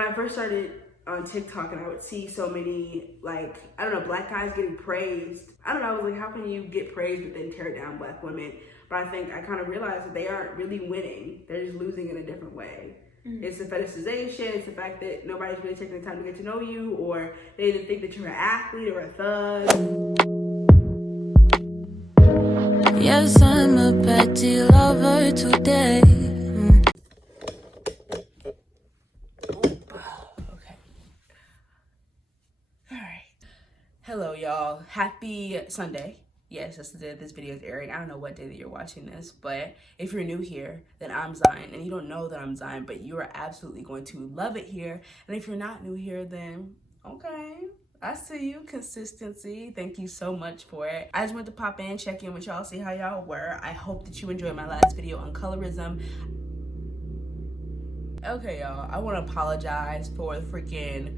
when I first started on TikTok and I would see so many, like, I don't know, black guys getting praised. I don't know, I was like, how can you get praised but then tear down black women? But I think I kind of realized that they aren't really winning. They're just losing in a different way. It's the fetishization, it's the fact that nobody's really taking the time to get to know you, or they either think that you're an athlete or a thug. Yes, I'm a petty lover today. Okay. Alright. Hello, y'all. Happy Sunday. Yes, that's the day this video is airing. I don't know what day that you're watching this, but if you're new here, then I'm Zion, and you don't know that I'm Zion, but you are absolutely going to love it here. And if you're not new here, then okay, I see you. Consistency. Thank you so much for it. I just wanted to pop in, check in with y'all, see how y'all were. I hope that you enjoyed my last video on colorism. Okay, y'all, I want to apologize for the freaking,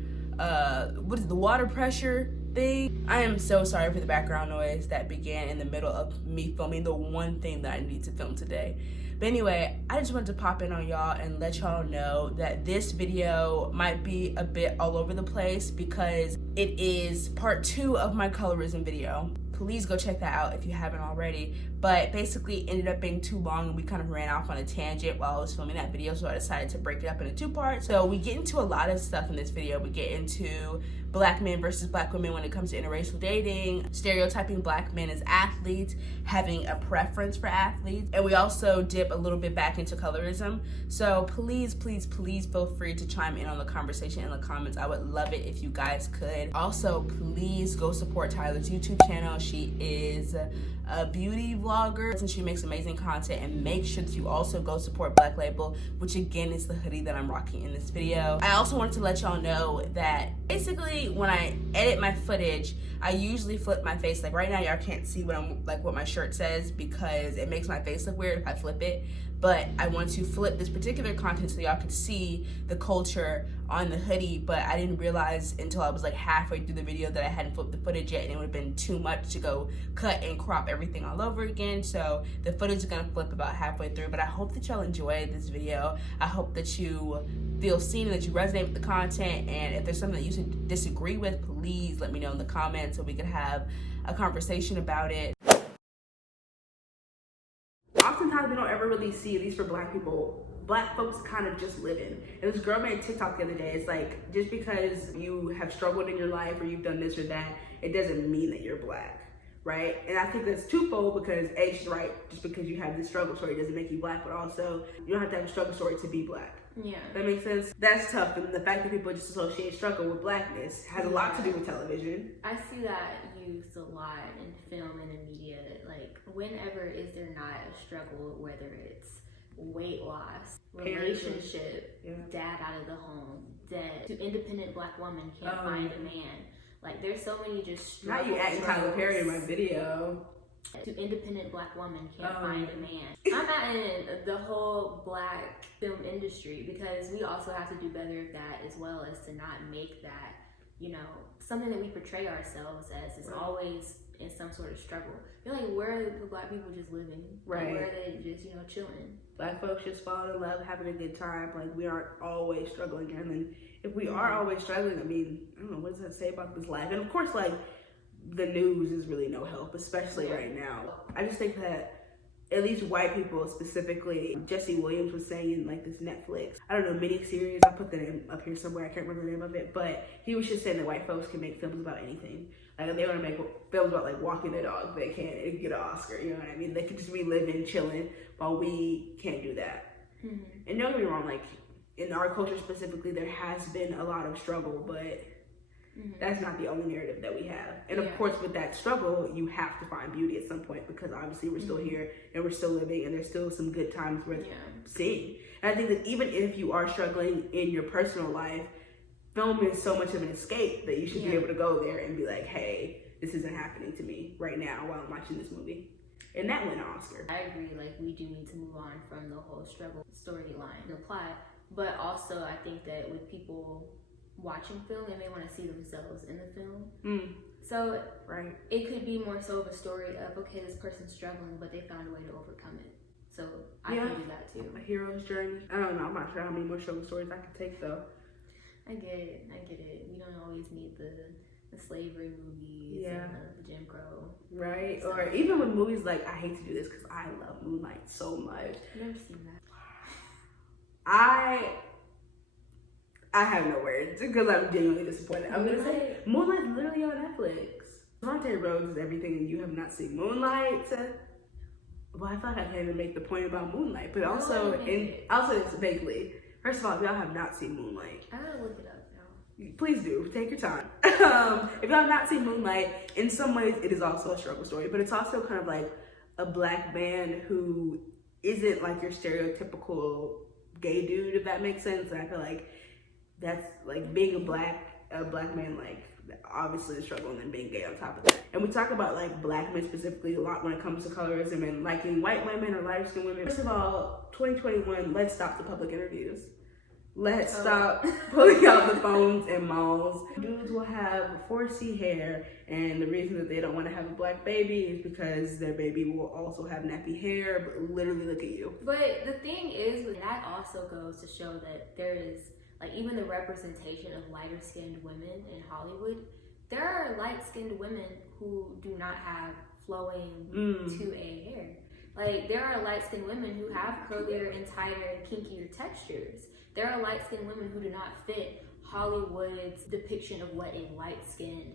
what is it, the water pressure thing. I am so sorry for the background noise that began in the middle of me filming the one thing that I need to film today. But anyway, I just wanted to pop in on y'all and let y'all know that this video might be a bit all over the place because it is part 2 of my colorism video. Please go check that out if you haven't already. But basically it ended up being too long and we kind of ran off on a tangent while I was filming that video, so I decided to break it up into 2 parts. So we get into a lot of stuff in this video. We get into black men versus black women when it comes to interracial dating, stereotyping black men as athletes, having a preference for athletes, and we also dip a little bit back into colorism. So please, please, please feel free to chime in on the conversation in the comments. I would love it if you guys could. Also, please go support Tyler's YouTube channel. She is a beauty vlogger and she makes amazing content, and make sure that you also go support Black Label, which again is the hoodie that I'm rocking in this video. I also wanted to let y'all know that basically when I edit my footage, I usually flip my face. Like right now y'all can't see what my shirt says because it makes my face look weird if I flip it, but I want to flip this particular content so y'all could see the culture on the hoodie. But I didn't realize until I was like halfway through the video that I hadn't flipped the footage yet, and it would have been too much to go cut and crop everything all over again. So the footage is gonna flip about halfway through, but I hope that y'all enjoy this video. I hope that you feel seen and that you resonate with the content, and if there's something that you disagree with, please let me know in the comments so we can have a conversation about it. Oftentimes we don't ever really see, at least for black people, black folks kind of just living. And this girl made a TikTok the other day. It's like, just because you have struggled in your life or you've done this or that, it doesn't mean that you're black, right? And I think that's twofold because A, she's right, just because you have this struggle story doesn't make you black, but also you don't have to have a struggle story to be black. Yeah. That makes sense? That's tough, and the fact that people just associate struggle with blackness has a lot to do with television. I see that used a lot in film and in media. Like, whenever is there not a struggle, whether it's weight loss, relationship, dad out of the home, dead, to independent black woman can't find a man. Like, there's so many just struggles. Now you acting Tyler Perry in my video. To independent black woman can't find a man. I'm not in the whole black film industry because we also have to do better at that, as well as to not make that, you know, something that we portray ourselves as is always in some sort of struggle. You're like, where are the black people just living? Right. Like, where are they just, you know, chilling? Black folks just falling in love, having a good time. Like, we aren't always struggling. And then if we are always struggling, I mean, I don't know, what does that say about this life? And of course, like, the news is really no help, especially right now. I just think that at least white people specifically, Jesse Williams was saying in like this Netflix, I don't know, mini series, I'll put the name up here somewhere, I can't remember the name of it, but he was just saying that white folks can make films about anything. Like if they want to make films about like walking the dog, they can and get an Oscar, you know what I mean? They could just be living, chilling, while we can't do that. And don't get me wrong, like in our culture specifically, there has been a lot of struggle, but that's not the only narrative that we have. And of course, with that struggle, you have to find beauty at some point because obviously we're still here and we're still living and there's still some good times worth seeing. And I think that even if you are struggling in your personal life, film is so much of an escape that you should be able to go there and be like, hey, this isn't happening to me right now while I'm watching this movie. And that went an Oscar. I agree, like we do need to move on from the whole struggle storyline, the plot. But also I think that with people watching film, they may want to see themselves in the film. So it could be more so of a story of, okay, this person's struggling, but they found a way to overcome it. So I can do that too. A hero's journey. I don't know, I'm not sure how many more struggle stories I could take though. I get it. We don't always need the slavery movies and the Jim Crow. Right? Stuff. Or even with movies like, I hate to do this because I love Moonlight so much. I've never seen that. I have no words because I'm genuinely disappointed. I'm going to say Moonlight's literally on Netflix. Monte Rhodes is everything and you have not seen Moonlight. Well, I feel like I can't even make the point about Moonlight, but also, I'll say this vaguely. First of all, if y'all have not seen Moonlight, I gotta look it up now. Please do. Take your time. If y'all have not seen Moonlight, in some ways it is also a struggle story, but it's also kind of like a black man who isn't like your stereotypical gay dude, if that makes sense. And I feel like that's like being a black man, like obviously the struggle, and then being gay on top of that. And we talk about like black men specifically a lot when it comes to colorism and liking white women or light skinned women. First of all, 2021, let's stop the public interviews. Let's stop pulling out the phones in malls. Dudes will have 4C hair, and the reason that they don't want to have a black baby is because their baby will also have nappy hair, but literally look at you. But the thing is, that also goes to show that there is, like, even the representation of lighter skinned women in Hollywood, there are light skinned women who do not have flowing 2A hair. Like, there are light skinned women who have curlier and tighter and kinkier textures. There are light skinned women who do not fit Hollywood's depiction of what a light skinned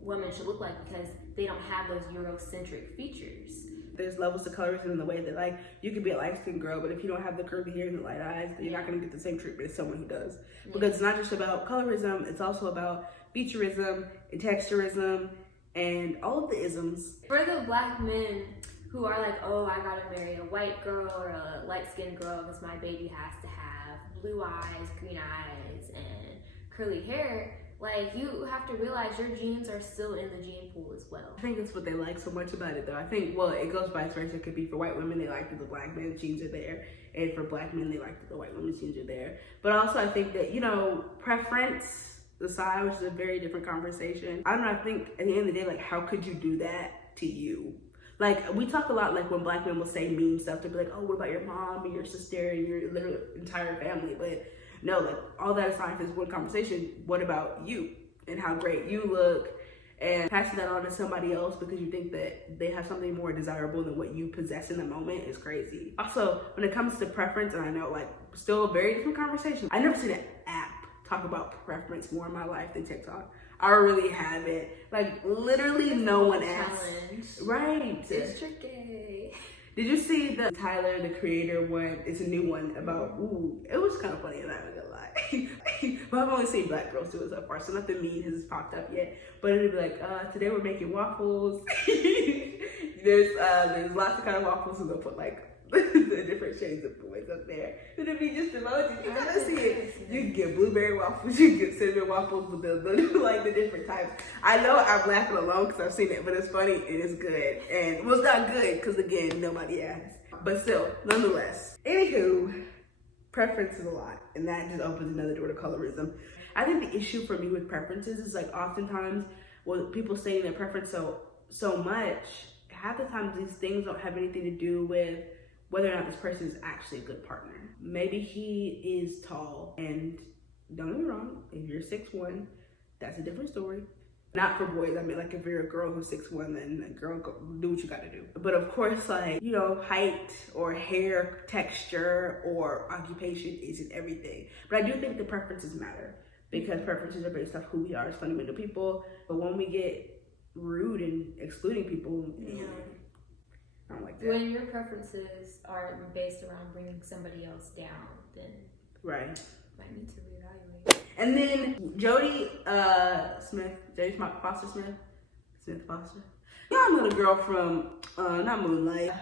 woman should look like because they don't have those Eurocentric features. There's levels to colorism in the way that, like, you could be a light-skinned girl, but if you don't have the curly hair and the light eyes, then you're not going to get the same treatment as someone who does. Because it's not just about colorism, it's also about featureism and texturism and all of the isms. For the black men who are like, oh, I gotta marry a white girl or a light-skinned girl because my baby has to have blue eyes, green eyes, and curly hair, like, you have to realize your genes are still in the gene pool as well. I think that's what they like so much about it, though. I think, well, it goes vice versa. It could be for white women, they like that the black men's genes are there, and for black men, they like that the white women's genes are there. But also, I think that, you know, preference aside, which is a very different conversation. I don't know, I think at the end of the day, like, how could you do that to you? Like, we talk a lot, like, when black men will say mean stuff, they'll be like, oh, what about your mom and your sister and your literal entire family? But no, like, all that aside for this one conversation, what about you and how great you look? And passing that on to somebody else because you think that they have something more desirable than what you possess in the moment is crazy. Also, when it comes to preference, and I know, like, still a very different conversation, I've never seen an app talk about preference more in my life than TikTok. I really haven't. Like, literally no one asked. Right. It's tricky. Did you see the Tyler, the Creator one? It's a new one about, it was kind of funny, I'm not gonna lie. But I've only seen black girls do it so far, so nothing mean has popped up yet. But it'd be like, today we're making waffles. There's lots of kind of waffles, and they'll put like the different shades of boys up there. It'll be just emojis. You gotta see it. You can get blueberry waffles, you can get cinnamon waffles, but they'll do like the different types. I know I'm laughing alone because I've seen it, but it's funny and it's good. And well, it's not good because again, nobody asked. But still, nonetheless. Anywho, preference is a lot, and that just opens another door to colorism. I think the issue for me with preferences is like oftentimes when people say their preference so much, half the time these things don't have anything to do with whether or not this person is actually a good partner. Maybe he is tall, and don't get me wrong, if you're 6'1", that's a different story. Not for boys, I mean, like, if you're a girl who's 6'1", then a girl, do what you gotta do. But of course, like, you know, height or hair texture or occupation isn't everything. But I do think the preferences matter because preferences are based off who we are as fundamental people. But when we get rude and excluding people, I don't like that. When your preferences are based around bringing somebody else down, then right, might need to reevaluate. And then Jodie Smith Foster. Y'all know the girl from not Moonlight.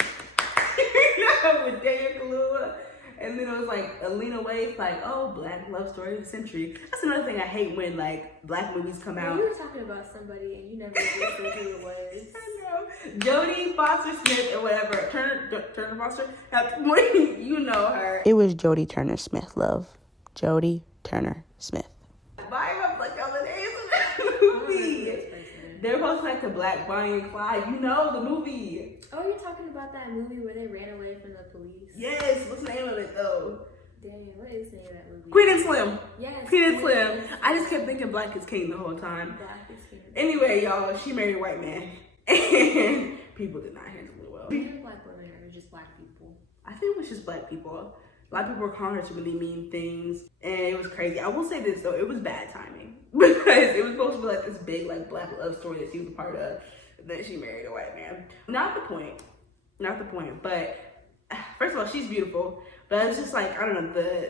With Daniel Kaluuya. And then it was like Alina Waithe, like, oh, black love story of the century. That's another thing I hate when like black movies come out. You were talking about somebody and you never said who it was. I know. Jodie Foster Smith or whatever. Turner Foster. You know her. It was Jodie Turner Smith, love. Jodie Turner Smith. Why am I like all the names of that movie? They're both like the Black Bonnie and Clyde. You know the movie. Oh, you're talking about that movie where they ran away from the police? Yes. What's the name of it though? Dang, what is the name of that movie? Queen and Slim. Yes. Queen and Slim. I just kept thinking Black is King the whole time. Black is King. Anyway, y'all, she married a white man. And people did not handle it well. Were there Black women or just Black people? I think it was just Black people. A lot of people were calling her to really mean things. And it was crazy. I will say this, though. It was bad timing. Because it was supposed to be like this big, like, Black love story that she was a part of. Then she married a white man. Not the point. But first of all, she's beautiful. But it's just like, I don't know,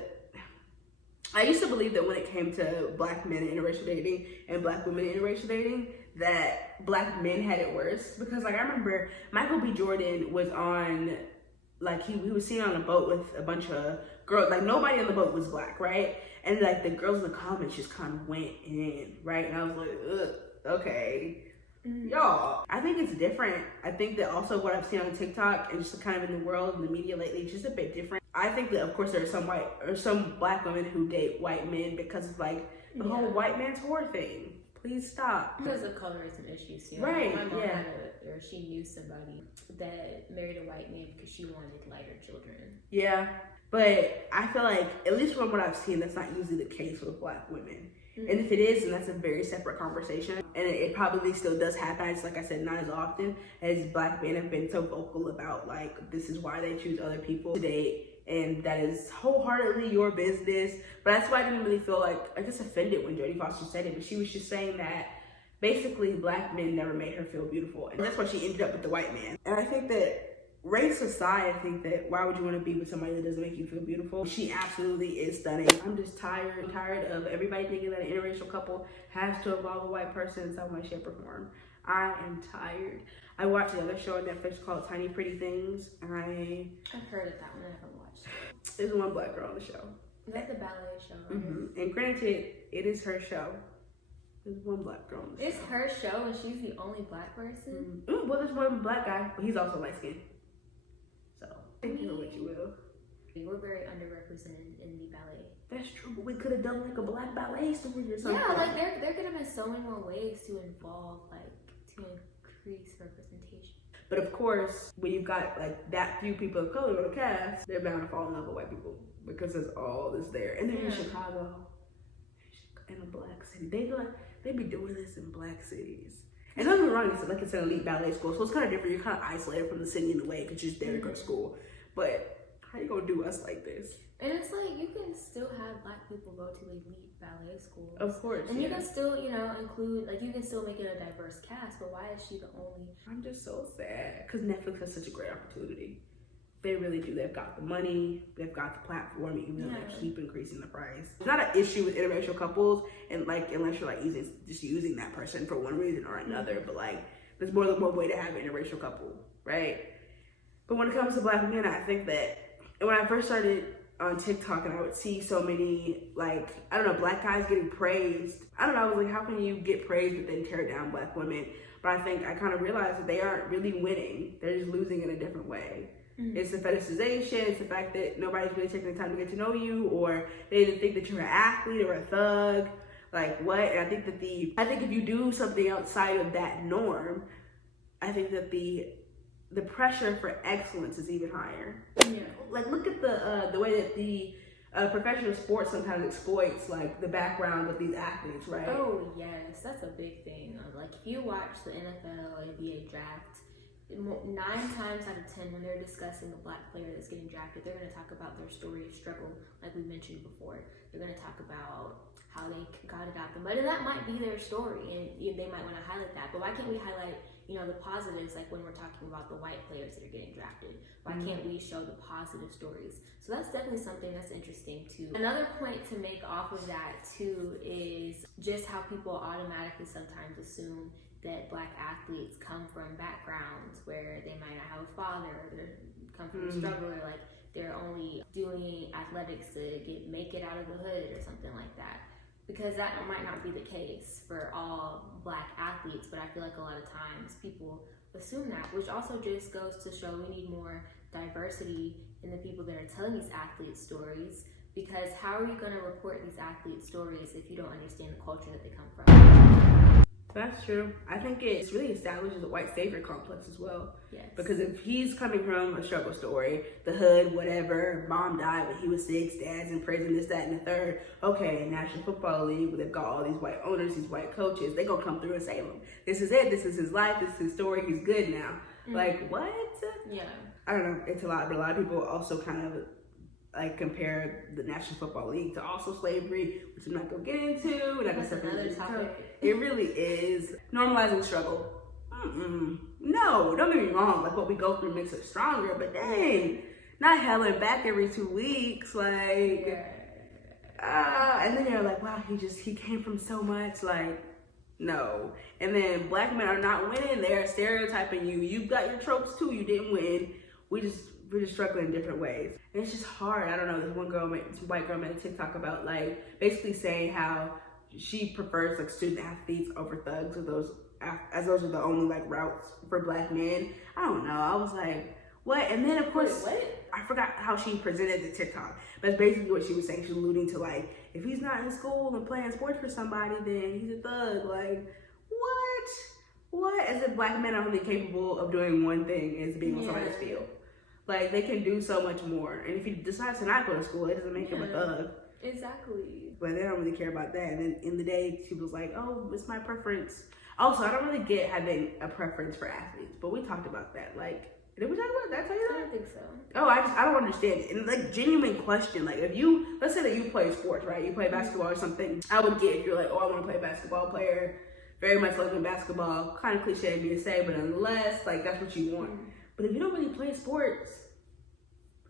I used to believe that when it came to Black men in interracial dating and Black women in interracial dating, that Black men had it worse. Because like I remember Michael B. Jordan was on, like he was seen on a boat with a bunch of girls, like nobody on the boat was Black, right? And like the girls in the comments just kind of went in, right? And I was like, ugh, okay. Y'all, I think it's different. I think that also what I've seen on TikTok and just kind of in the world and the media lately, it's just a bit different. I think that of course there are some Black women who date white men because of like the whole white man's whore thing. Please stop. Because of colorism issues, you know? Right, My mom yeah. had or she knew somebody that married a white man because she wanted lighter children. Yeah, but I feel like, at least from what I've seen, that's not usually the case with Black women. And if it is, then that's a very separate conversation. And it probably still does happen. It's like I said, not as often as Black men have been so vocal about like, this is why they choose other people to date. And that is wholeheartedly your business. But that's why I didn't really feel like, I just offended when Jodie Foster said it. But she was just saying that basically Black men never made her feel beautiful. And that's why she ended up with the white man. And I think that race aside, I think that why would you want to be with somebody that doesn't make you feel beautiful? She absolutely is stunning. I'm just tired of everybody thinking that an interracial couple has to involve a white person in some way, shape, or form. I am tired. I watched another show on Netflix called Tiny Pretty Things. I've heard of that one. I haven't watched it. There's one Black girl on the show. Is that the ballet show? Right? And granted, it is her show. There's one Black girl on the show. It's her show and she's the only Black person? Well, there's one Black guy, but he's also light skinned. So, think of what you will. We're very underrepresented in the ballet. That's true, but we could have done like a Black ballet story or something. Yeah, like there could have been so many more ways to involve, like, to increase representation. But of course, when you've got like that few people of color on the cast, they're bound to fall in love with white people because there's all this there. And they're in Chicago, in a Black city. They be doing this in Black cities. And don't get me wrong, it's an elite ballet school, so it's kind of different. You're kind of isolated from the city in a way because you're just there to go to school. But how you gonna do us like this? And it's like you can still have Black people go to elite ballet schools. Of course. And you can still, include, like, you can still make it a diverse cast, but why is she the only? I'm just so sad because Netflix has such a great opportunity. They really do. They've got the money, they've got the platform, even though they keep increasing the price. It's not an issue with interracial couples, and like unless you're like using that person for one reason or another. But like, there's more than one way to have an interracial couple, right? But when it comes to Black men, I think that when I first started on TikTok and I would see so many, like, I don't know, Black guys getting praised. I don't know, I was like, how can you get praised but then tear down Black women? But I think I kind of realized that they aren't really winning. They're just losing in a different way. It's the fetishization, it's the fact that nobody's really taking the time to get to know you, or they didn't think that you're an athlete or a thug. Like, what? And I think if you do something outside of that norm, I think that the pressure for excellence is even higher. Yeah. Like, look at the way that the professional sports sometimes exploits like the background of these athletes, right? Oh yes, that's a big thing. Like, if you watch the NFL, NBA draft, 9 times out of 10 when they're discussing a Black player that's getting drafted, they're going to talk about their story of struggle, like we mentioned before. They're going to talk about how they got it out the mud, and that might be their story, and they might want to highlight that. But why can't we highlight the positives, like when we're talking about the white players that are getting drafted? Why can't we show the positive stories? So that's definitely something that's interesting too. Another point to make off of that too is just how people automatically sometimes assume that Black athletes come from backgrounds where they might not have a father, or they come from a struggle, or like they're only doing athletics to make it out of the hood or something like that. Because that might not be the case for all Black athletes, but I feel like a lot of times people assume that, which also just goes to show we need more diversity in the people that are telling these athlete stories, because how are you going to report these athlete stories if you don't understand the culture that they come from? That's true. I think it really establishes a white savior complex as well. Yes. Because if he's coming from a struggle story, the hood, whatever, mom died when he was 6, dad's in prison, this, that, and the third. Okay, National Football League, where they've got all these white owners, these white coaches, they gonna come through and save him. This is it. This is his life. This is his story. He's good now. Like, what? Yeah. I don't know. It's a lot, but a lot of people also kind of like compare the National Football League to also slavery, which I'm not gonna get into. That's another topic. It really is normalizing struggle. No, don't get me wrong. Like what we go through makes us stronger, but dang, not helling back every 2 weeks. Like, and then you're like, wow, he came from so much. Like, no. And then black men are not winning. They're stereotyping you. You've got your tropes too. You didn't win. We're just struggling in different ways. And it's just hard. I don't know. This white girl made a TikTok about like basically saying how she prefers like student athletes over thugs, as those are the only like routes for black men. I don't know. I was like, what? And then of course, I forgot how she presented the TikTok. But it's basically what she was saying. She's alluding to like, if he's not in school and playing sports for somebody, then he's a thug. Like, what? As if black men are only capable of doing one thing, is being on somebody's field. Like, they can do so much more. And if he decides to not go to school, it doesn't make him a thug. Exactly. But they don't really care about that. And then in the day, she was like, oh, it's my preference. Also, I don't really get having a preference for athletes. But we talked about that. Like, did we talk about that? Did I tell you that? I don't think so. Oh, I don't understand it. And like, genuine question. Like, if you, let's say that you play sports, right? You play basketball or something. I would get if you're like, oh, I want to play a basketball player. Very much like in basketball. Kind of cliche of me to say, but unless, like, that's what you want. But if you don't really play sports,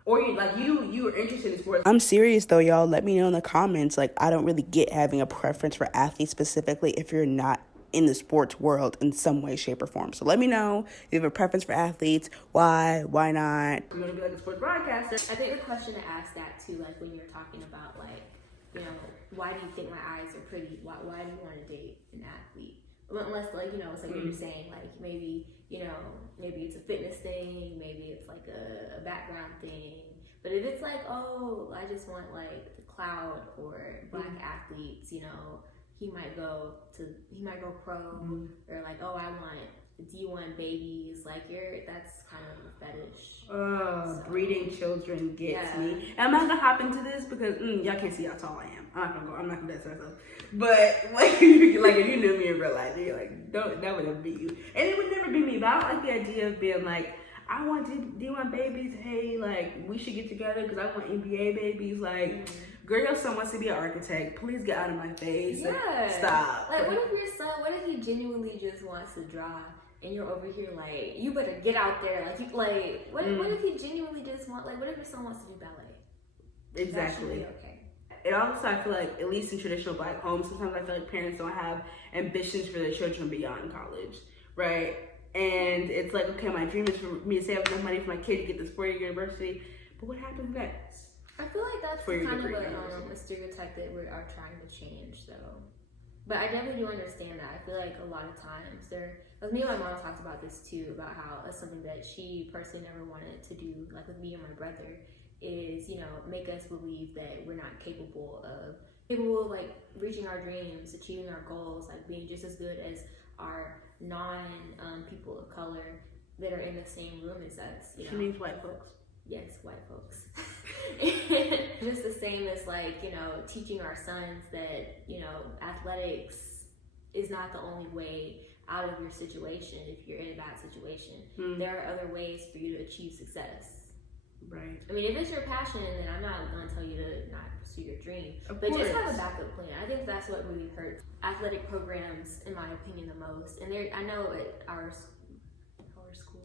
or you are interested in sports. I'm serious though, y'all. Let me know in the comments. Like, I don't really get having a preference for athletes specifically if you're not in the sports world in some way, shape, or form. So let me know if you have a preference for athletes. Why not? You want to be like a sports broadcaster. I think the question to ask that too, like when you're talking about like, you know, why do you think my eyes are pretty? Why do you want to date an athlete? Unless like, you know, it's like you're saying like maybe, you know, maybe it's a fitness thing, maybe it's like a background thing. But if it's like, oh, I just want like the cloud for black athletes, you know, he might go pro, or like, oh, I want D1 babies, like that's kind of a fetish. So. Breeding children gets me. And I'm not gonna hop into this because y'all can't see how tall I am. I'm not gonna dance myself. But like if you knew me in real life, you're like, that would never be you. And it would never be me. But I don't like the idea of being like, I want D1 babies. Hey, like we should get together because I want NBA babies. Like, girl, your son wants to be an architect. Please get out of my face. Yeah. Like, stop. Like, what if your son? What if he genuinely just wants to draw? And you're over here like, you better get out there. Like, what if he genuinely just what if your son wants to do ballet? Exactly. That should be okay. It also, I feel like, at least in traditional black homes, sometimes I feel like parents don't have ambitions for their children beyond college, right? And it's like, okay, my dream is for me to save enough money for my kid to get this 4-year university, but what happens next? I feel like that's For your kind of degree, a stereotype that we are trying to change, though. But I definitely do understand that. I feel like a lot of times me and my mom talked about this too, about how it's something that she personally never wanted to do, like with me and my brother, is, you know, make us believe that we're not capable of like reaching our dreams, achieving our goals, like being just as good as our people of color that are in the same room as us. You know? She means white folks. Yes, white folks. Just the same as like, you know, teaching our sons that, you know, athletics is not the only way out of your situation if you're in a bad situation. There are other ways for you to achieve success. Right. I mean, if it's your passion, then I'm not going to tell you to not pursue your dream. Of but course. Just have a backup plan. I think that's what really hurts athletic programs, in my opinion, the most. And I know at our school.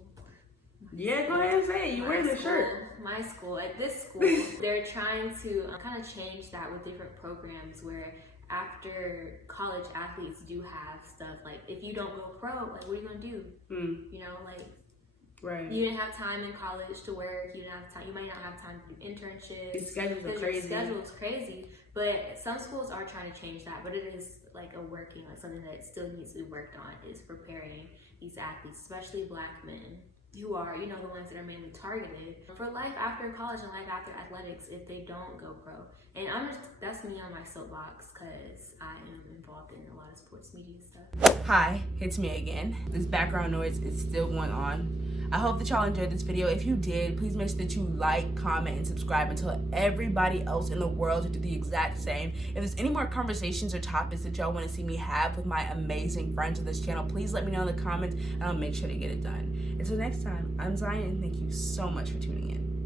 Yeah, go ahead and say it. You wearing the shirt. My school, at this school, they're trying to kind of change that with different programs where after college athletes do have stuff like, if you don't go pro, like what are you gonna do? You know, like, right. You didn't have time in college to work. You didn't have time. You might not have time to do internships. Your schedules are crazy. Your schedule's crazy. But some schools are trying to change that. But it is like something that still needs to be worked on, is preparing these athletes, especially black men, who are, you know, the ones that are mainly targeted for life after college and life after athletics if they don't go pro. And that's me on my soapbox because I am involved in a lot of sports media stuff. Hi, it's me again. This background noise is still going on. I hope that y'all enjoyed this video. If you did, please make sure that you like, comment, and subscribe and tell everybody else in the world to do the exact same. If there's any more conversations or topics that y'all want to see me have with my amazing friends on this channel, please let me know in the comments and I'll make sure to get it done. Until next time, I'm Zion. Thank you so much for tuning in.